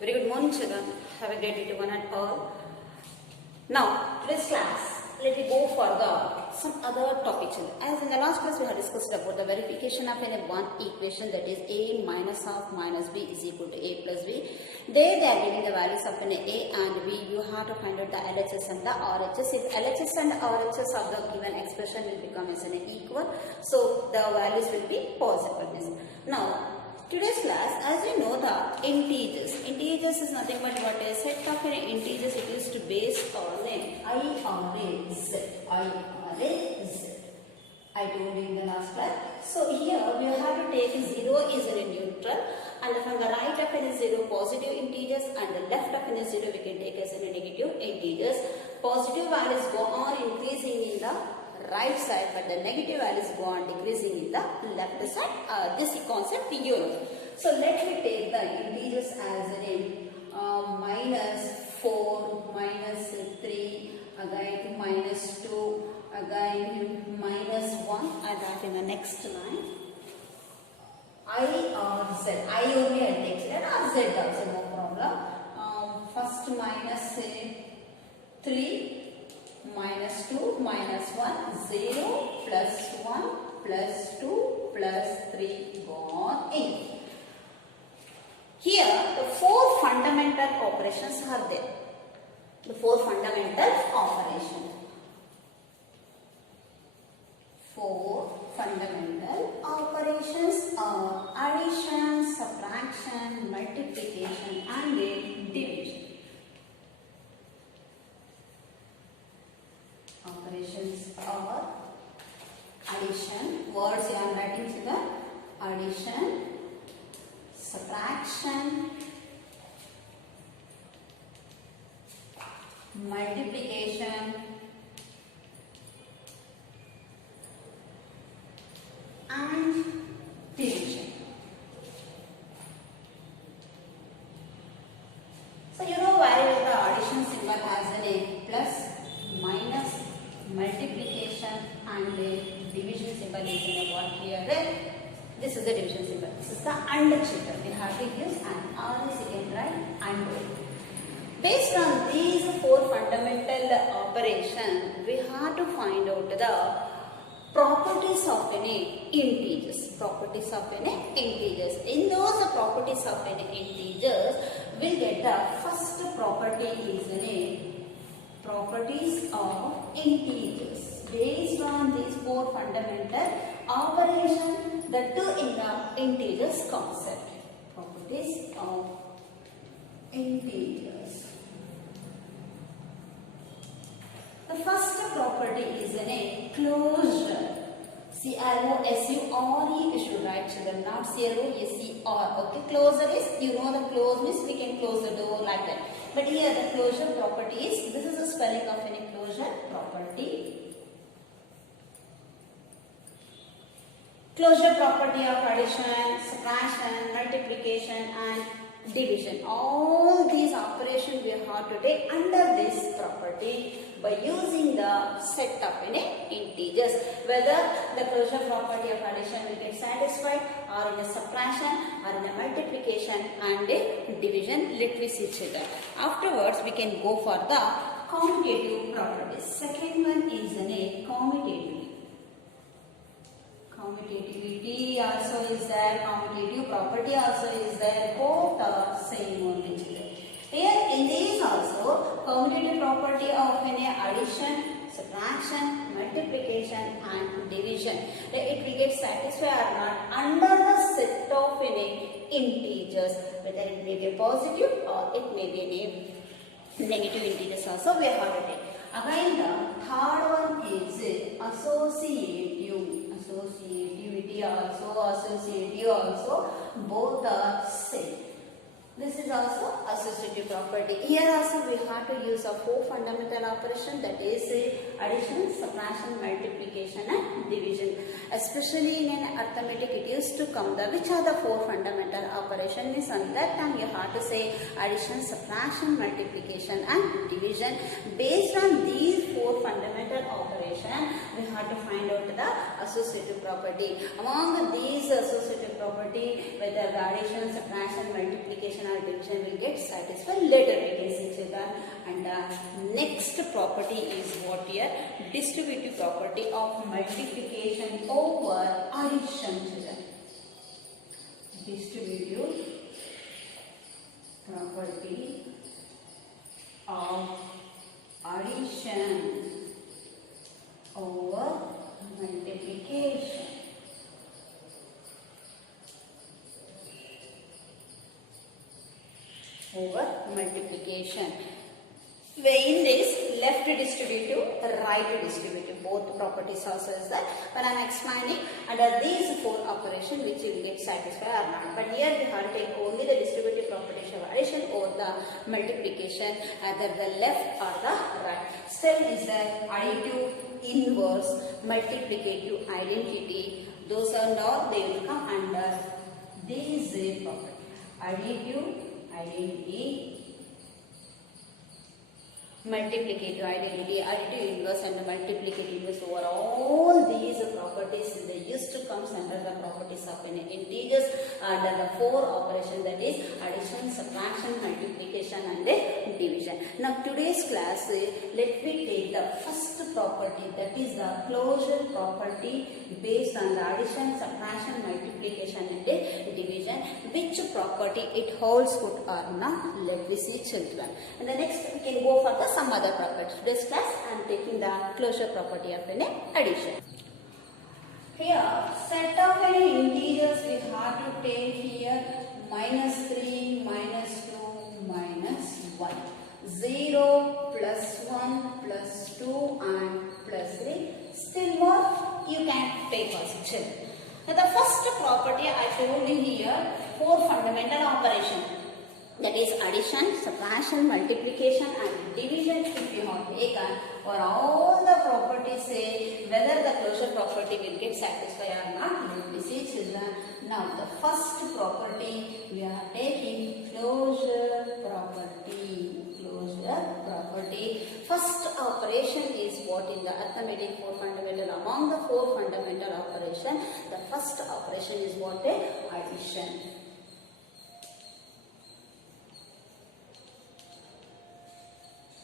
Very good morning, children. Have a great day to one and all. Now, today's class, let me go further some other topics. As in the last class, we have discussed about the verification of any one equation, that is a minus of minus b is equal to a plus b. There they are giving the values of an a and b. You have to find out the LHS and the RHS. If LHS and RHS of the given expression will become as an equal, so the values will be positive. Now, today's class, as you know, the integers. Integers is nothing but what a set of integers it is to base on a IRAZ. I told you in the last class. So here we have to take 0 is a neutral, and from the right of it is 0 positive integers, and the left of it is 0 we can take as a negative integers. Positive values go on increasing in the right side, but the negative values go on decreasing in the left side. This concept you know. So let me take the integers as in minus 4, minus 3, again minus 2, again minus 1, and that in the next line. I or Z. I only I take it, or Z also no problem. First minus 3. Minus 2, minus 1, 0, plus 1, plus 2, plus 3 gone in. Here the 4 fundamental operations are there. The 4 fundamental operations. 4 fundamental operations are addition, subtraction, multiplication and division. Operations are addition, words I am writing to the addition, subtraction, multiplication and division. So you know very well the addition symbol has a plus, minus, multiplication and division symbol is in what here. This is the division symbol. This is the and children. We have to use and. On the second right and. Based on these 4 fundamental operations, we have to find out the properties of any integers. Properties of any integers. In those properties of any integers, we will get the first property is in properties of integers. Based on these 4 fundamental operations, the 2 in the integers concept. Properties of integers. The first property is a closure. C-L-O-S-U-R-E you should write, children, not C-L-O-S-E-R. Okay, closure is, you know the close means we can close the door like that. But here the closure property is, this is the spelling of any closure property. Closure property of addition, subtraction, multiplication and division. All these operations we have to take under this property by using the set of integers. Whether the closure property of addition will get satisfied, or in a subtraction, or in a multiplication and a division. Let me see children. Afterwards we can go for the commutative properties. Second one is a commutativity. Commutativity also is there, commutative property also is there, both are same only children. Here in these also, commutative property of any addition, subtraction, multiplication and division. It will get satisfied or not under the set of any integers, whether it may be positive or it may be negative integers also we have to take. Again the third one is associative. Associativity also, associative also, both are same. This is also associative property. Here also we have to use a 4 fundamental operation, that is addition, subtraction, multiplication and division. Especially in an arithmetic it used to come the which are the 4 fundamental operations, means on that time you have to say addition, subtraction, multiplication and division. Based on these 4 fundamental operations, we have to find out the associative property. Among these associative property, whether the addition, subtraction, multiplication multiplication or division will get satisfied. Later we can see children. And next property is what here? Distributive property of multiplication over addition children. Distributive property of addition over multiplication. Over multiplication. In this, left distributive, right distributive, both properties also is there. But I am explaining under these four operations which will get satisfied or not. But here we have to take only the distributive properties of addition or the multiplication, either the left or the right. Still is the additive, inverse, multiplicative identity. Those are not, they will come under these properties. Additive identity, multiplicative identity, additive inverse and multiplicative inverse. Over all these properties, they used to come under the properties of an integers under the four operations, that is addition, subtraction, multiplication and division. Now today's class, let me take the first property, that is the closure property based on the addition, subtraction, multiplication and division. Which property it holds good or not? Let me see children. And the next we can go for the some other property. Today's class I am taking the closure property of an addition. Here set of any integers we have to take here -3, -2, -1. 0, +1, +2 and +3. Still more you can take also children. Now the first property I told you here, four fundamental operations. That is addition, subtraction, multiplication and division. If you have taken for all the properties, say whether the closure property will get satisfied or not. Let me see children. Now the first property we are taking closure property. Closure property. First operation is what in the arithmetic four fundamental. Among the four fundamental operation, the first operation is what? Addition.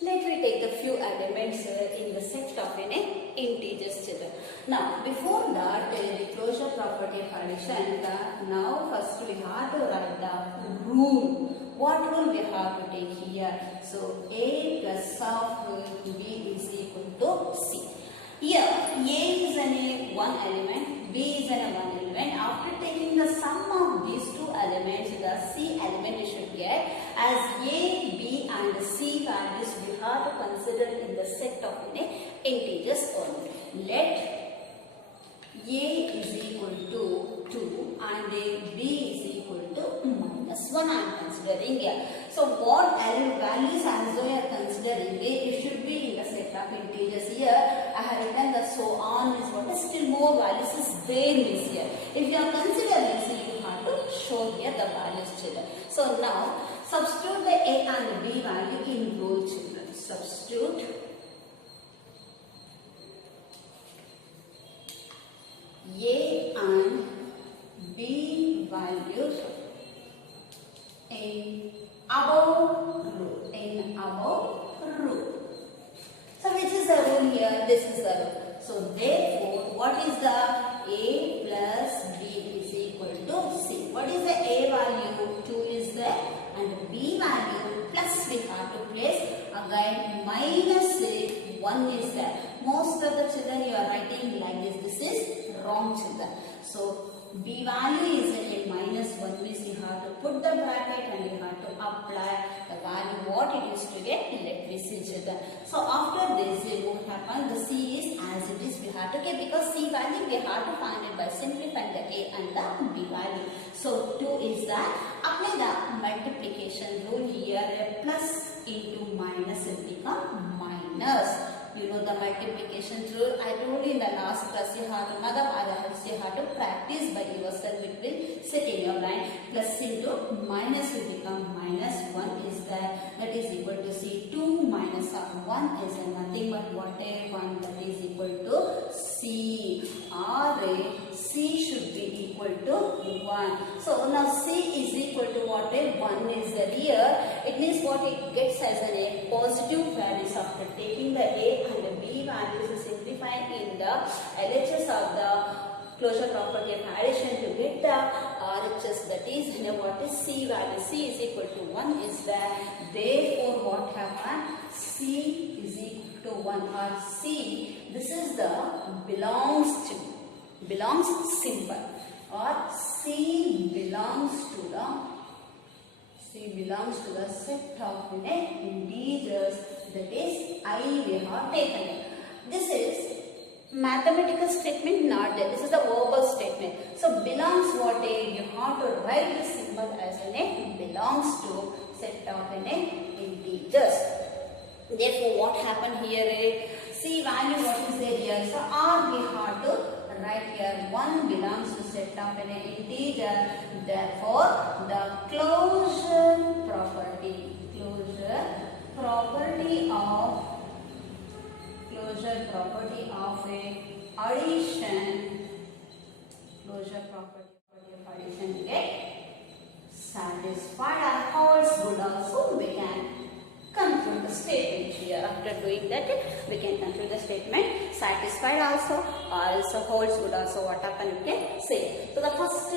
Let me take the few elements in the set of an integers children. Now before that, the closure property of addition, now first we have to write the rule. What rule we have to take here? So a plus of b is equal to c. Here a is an one element, b is an one element. After taking the sum of these two elements, the c element we should get as a, b and c values we have to consider in the set of integers only. Let a is equal to 2 and b is equal to -1 I am considering here. So what values as though you are considering, it should be in the set of integers. Here I have written the so on is what is still more values is there is here. If you are considering, so you have to show here the values children. So now substitute the a and b value in rule children. Substitute a and b values in above rule. So which is the rule here? This is the rule. So therefore, what is the a plus b is equal to c? What is the a value? 2 is there and b value plus we have to place again -1 is there. Most of the children you are writing like this. This is wrong children. So b value is in -1 means you have to put the bracket and you have to apply the value what it is to get. Let me see children. So after this what happens, the c is as it is we have to get, because c value we have to find it by simplifying the a and the b value. So 2 is that. Apply the multiplication rule here. A plus into minus will become minus. You know the multiplication rule. I told you in the last class you have to you have to practice by yourself. It will sit in your mind. Plus into minus will become -1 is that is equal to c. 2 minus 1 is nothing but what? 1 that is equal to c. Or c should be equal to 1. So now c is equal to what? 1 what it gets as a positive values after taking the A and the B values and simplifying in the LHS of the closure property of addition to get the RHS, that is what is C value. C is equal to 1 is there. Therefore what happened? C is equal to 1 or C, this is the belongs symbol, or C belongs to the set of integers, that is I we have taken. This is mathematical statement, not there. This is the verbal statement. So belongs what you have to write the symbol as belongs to set of integers. Therefore what happened here? C value what is there here? So R we have to write here 1 belongs to set of an integer. Therefore the closure property of a addition, get satisfied or holds good. Also we can conclude the statement here. After doing that, we can conclude the statement satisfied also holds good also. What happened you can say. So the first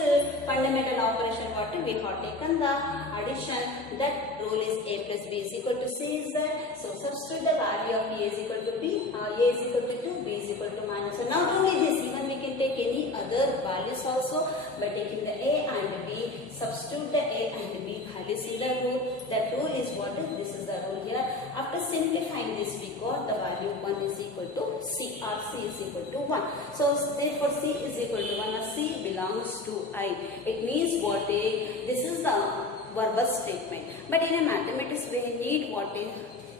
fundamental operation what we have taken the addition, that rule is A plus B is equal to C is there. So substitute the value of A is equal to B, A is equal to 2, B is equal to minus. So not only this, even we can take any other values also by taking the A and B, substitute the A and B values in the rule. That rule is what is, this is the rule here. After simplifying this, we got the value 1 is equal to C, or C is equal to 1. So therefore C is equal to 1, or C belongs to I. It means what this is the verbal statement. But in a mathematics we need what is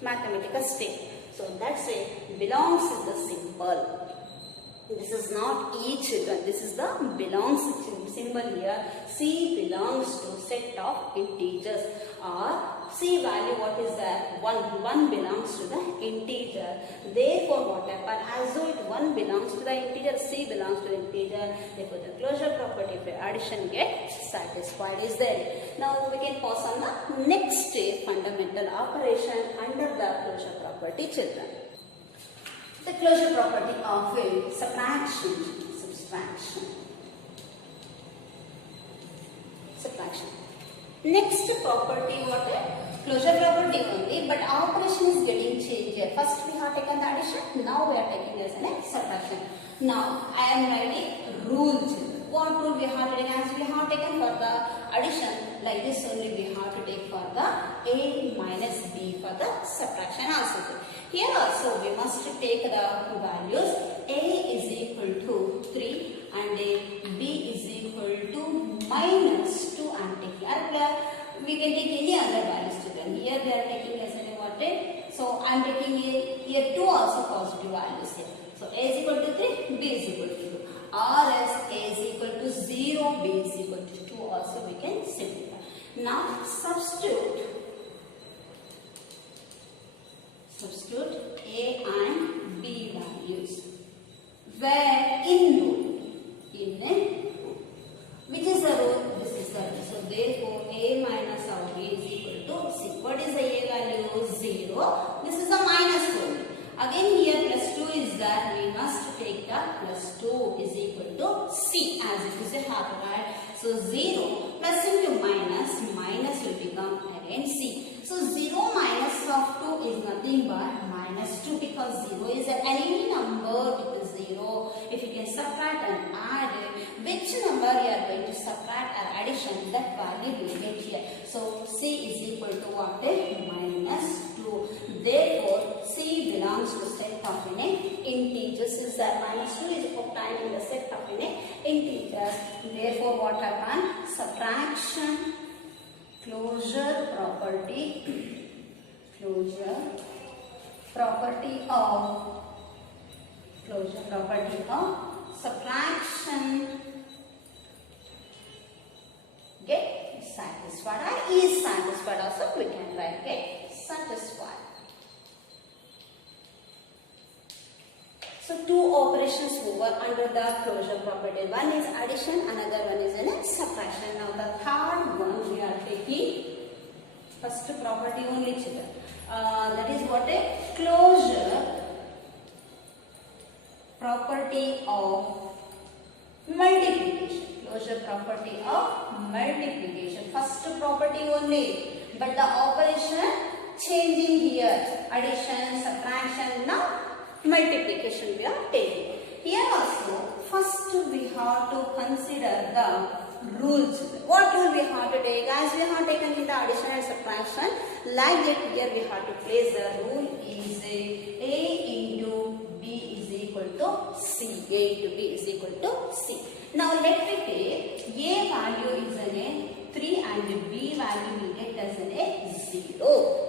mathematical statement. So that's it. Belongs is the symbol. This is not each one. This is the belongs symbol here. C belongs to set of integers, or C value what is that? 1 belongs to the integer. Therefore what happened? As though it 1 belongs to the integer, C belongs to the integer. Therefore the closure property of addition gets satisfied is there. Now we can pause on the next fundamental operation under the closure property, children. The closure property of subtraction. Next property what? Closure property only, but operation is getting changed here. First we have taken the addition, now we are taking as a subtraction. Now I am writing rule. What rule we have taken? As we have taken for the addition, like this only we have to take for the A minus B for the subtraction also. Here also we must take the values. A is equal to 3 and B is equal to minus 2 and take here. We can take any other values to them. Here we are taking as a what? So I am taking here 2 also positive values here. So A is equal to 3, B is equal to 2. Or else A is equal to 0, B is equal to 2 also we can simplify. Now substitute A and B values. Where in rule? Which is the rule? This is the rule. So therefore A minus of B is equal to 6. What is the A value? 0. This is the minus 2. Again here plus 2 is that we must take the plus 2 is equal to C as it is a half, right? So 0 plus into minus, minus will become again C. So 0 minus of 2 is nothing but minus 2, because 0 is any number with a 0. If you can subtract and add which number you are going to subtract or addition, that value will get here. So C is equal to what? Minus 2. Therefore C belongs to set of integers. Is that minus 2 is obtained in the set of integers. Therefore what happened? Subtraction closure property of subtraction get satisfied, or is satisfied also we can write get satisfied. So two operations over under the closure property. One is addition, another one is subtraction. Now the third one we are taking First property only children. That is what a closure property of multiplication. Closure property of multiplication. First property only, but the operation changing here. Addition, subtraction, now multiplication we are taking. Here also, first we have to consider the rules. What rule we have to take? As we have taken in the addition and subtraction, like that here we have to place the rule is A into B is equal to C. A into B is equal to C. Now let me take A value is an A 3 and B value will get as an A 0.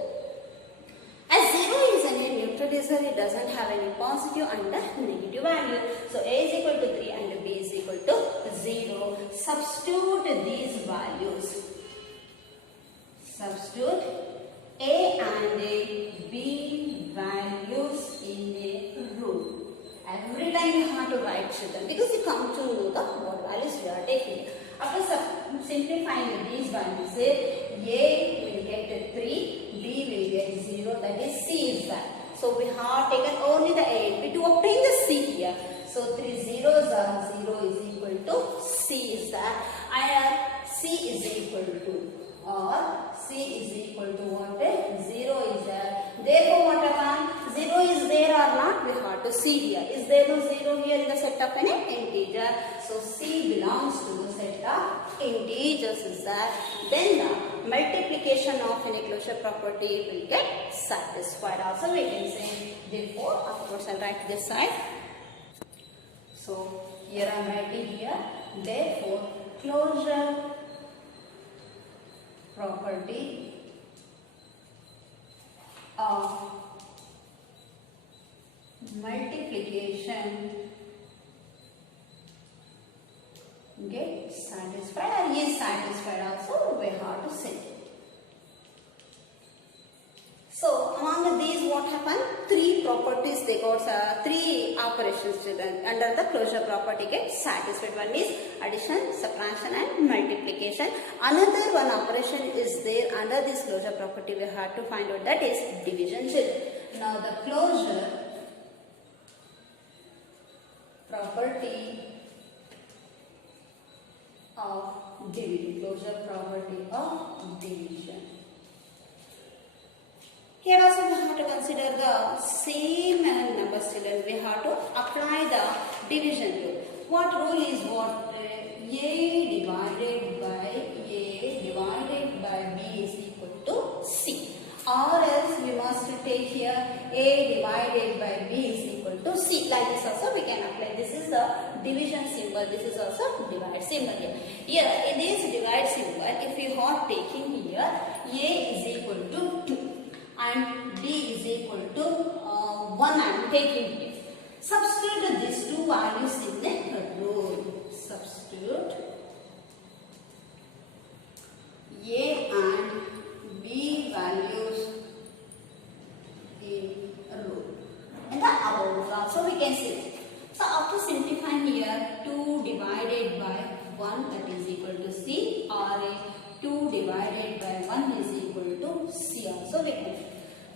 As 0 is a neutralizer, it doesn't have any positive and negative value. So A is equal to 3 and B is equal to 0. Substitute these values. Substitute A and B values in a rule. Every time you have to write children because you come to know the what values we are taking. After simplifying these values, A will get 3, B will get 0, that is C is that. So we have taken only the A to obtain the C here. So 3 zeros are 0 is equal to C is that. And C is equal to or C is equal to what? 0 is there. Therefore what happens? 0 is there or not? We have to see here. Is there no 0 here in the set of an integer? So C belongs to the set of integers is there. Then the multiplication of any closure property will get satisfied. Also we can say therefore, of course I'll write this side. So here I am writing here. Therefore closure property of multiplication get satisfied or is satisfied also we have to say. So among these what happened? 3 properties they got, 3 operations under the closure property get satisfied. One is addition, subtraction and multiplication. Another one operation is there under this closure property we have to find out, that is division children. Now the closure property of division. Closure property of division. Here also we have to consider the same numbers children. We have to apply the division rule. What rule is what? A divided by B is equal to C. Or else we must take here A divided by B is equal to C. Like this also we can apply. This is the division symbol. This is also divide symbol here. Here in this divide symbol, if we are taking here A is equal to 2. And D is equal to 1 I am taking here. Substitute these two values in the rule. Substitute A and B values in rule. In the above rule also we can see. So after simplifying here 2 divided by 1 that is equal to C, or 2 divided by 1 is equal to C also we can.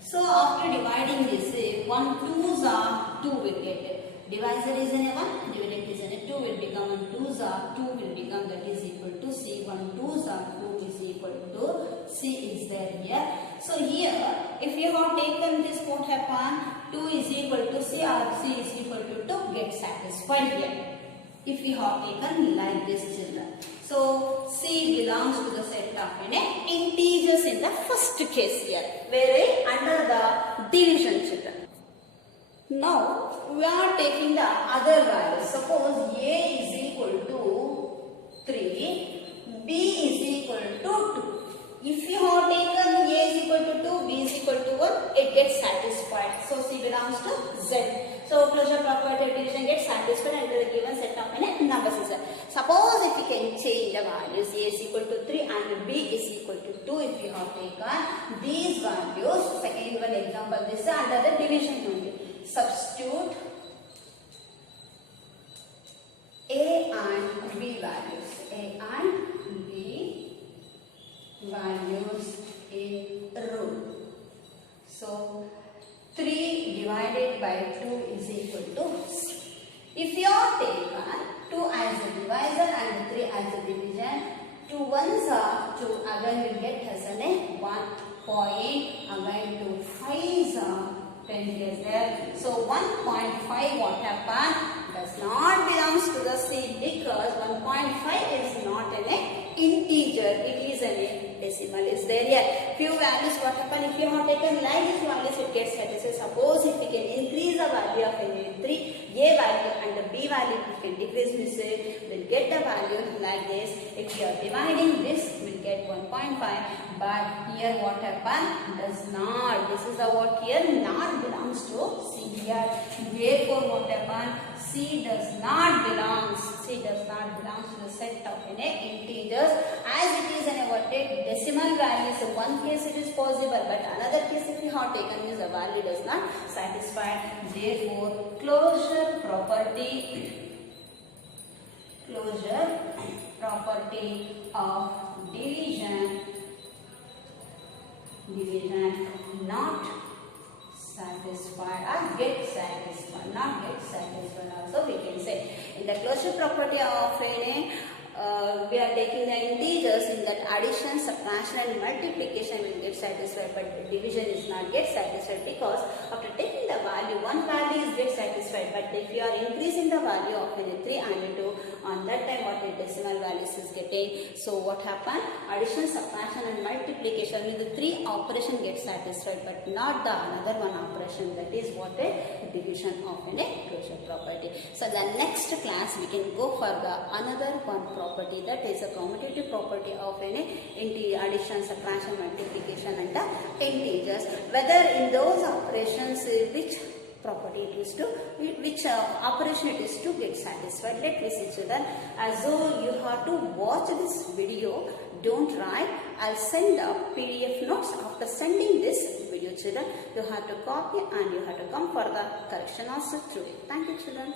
So after dividing this, 1 2s are 2 will get. Divisor is in a 1, dividend is in a 2 will become 1 2s are 2 will become, that is equal to C. 1 2s are 2 is equal to C is there here. So here if you have taken this what happen? 2 is equal to C or C is equal to 2 get satisfied here. If we have taken like this children. So C belongs to the set of integers in the first case here, where under the division children. Now we are taking the other values. Suppose A is equal to 3, B is equal to 2. If you have taken A is equal to 2, B is equal to 1, it gets satisfied. So C belongs to Z. So closure property division gets satisfied under the given set of number system. Suppose if we can change the values, A is equal to 3 and B is equal to 2, if you have taken these values, second one example, this is under the division only. Substitute A and B values. A and B values in can guess there. So 1.5 what happened? Does not belongs to the C because 1.5 is not an integer. It is a decimal is there here. Few values what happen if you have taken like this values it gets satisfied. Suppose if we can increase the value of any 3 A value and the B value we can decrease this we'll get the value like this. If you are dividing this we'll get 1.5 but here what happen does not. This is the word here not belongs to C here. Therefore what happen? C does not belongs to the set of any integers as it is an awarded decimal value. So one case it is possible but another case if you have taken means the value does not satisfy. Therefore closure property of division not satisfied or get satisfied, not get satisfied also we can say. In the closure property of we are taking the integers in that addition, subtraction and multiplication will get satisfied but division is not get satisfied because after taking the value, one value is get satisfied but if you are increasing the value of 3 and 2 on that time what the decimal values is getting. So what happened? Addition, subtraction and multiplication means the 3 operation gets satisfied but not the another one operation. That is what a division of a closure property. So the next class we can go for the another one property that is a commutative property of an addition, subtraction, multiplication and the integers. Whether in those operations which property it is to, which operation it is to get satisfied. Let me see children, as though you have to watch this video, don't write. I'll send the PDF notes. After sending this video children, you have to copy and you have to come for the correction also through. Thank you children.